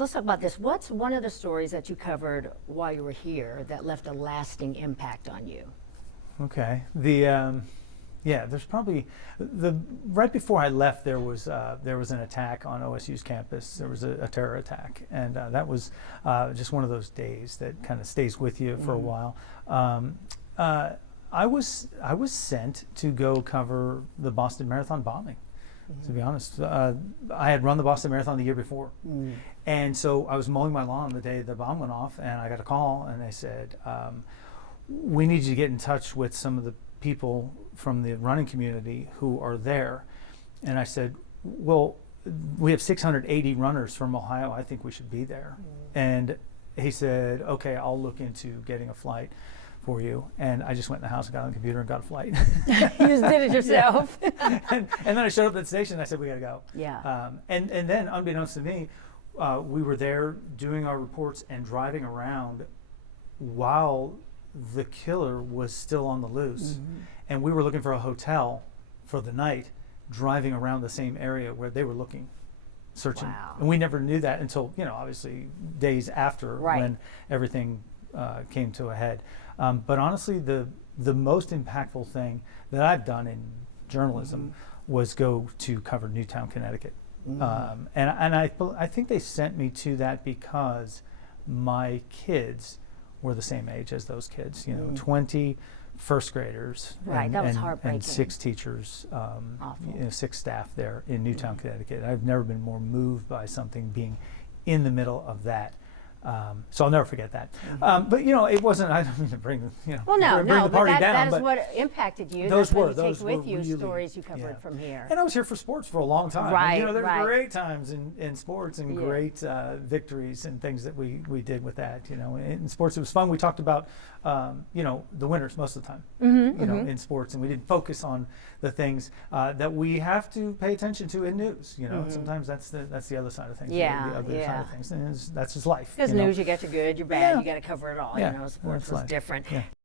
let's talk about this. What's one of the stories that you covered while you were here that left a lasting impact on you? Okay. Yeah, there's probably right before I left, there was an attack on OSU's campus. There was a terror attack, and that was just one of those days that kind of stays with you for a while. I was sent to go cover the Boston Marathon bombing. To be honest, I had run the Boston Marathon the year before, and so I was mowing my lawn the day the bomb went off, and I got a call, and they said, "We need you to get in touch with some of the people from the running community who are there." And I said, "Well, we have 680 runners from Ohio. I think we should be there." And he said, "Okay, I'll look into getting a flight for you." And I just went in the house and got on the computer and got a flight. You just did it yourself. and then I showed up at the station and I said, "We got to go." Yeah. And then, unbeknownst to me, we were there doing our reports and driving around while the killer was still on the loose. And we were looking for a hotel for the night, driving around the same area where they were looking, searching. Wow. And we never knew that until, obviously days after, when everything came to a head. But honestly, the most impactful thing that I've done in journalism was go to cover Newtown, Connecticut. And I think they sent me to that because my kids were the same age as those kids, 20 first graders, Right, that was heartbreaking. and 6 teachers, 6 staff there in Newtown, Connecticut. I've never been more moved by something being in the middle of that. So I'll never forget that. But it wasn't. I don't mean to bring Well, no, bring the party but down. that is But what impacted you. those That's what were you those take with were you really, stories you covered from here. And I was here for sports for a long time. Right, And, there right. were great times in sports and great victories and things that we did with that. In sports it was fun. We talked about the winners most of the time. In sports, and we didn't focus on the things that we have to pay attention to in news. Sometimes that's the other side of things. Yeah, the other side of things, and that's just life. Because news, you got your good, your bad, you got to cover it all. Yeah, Sports that's was life. different. Yeah.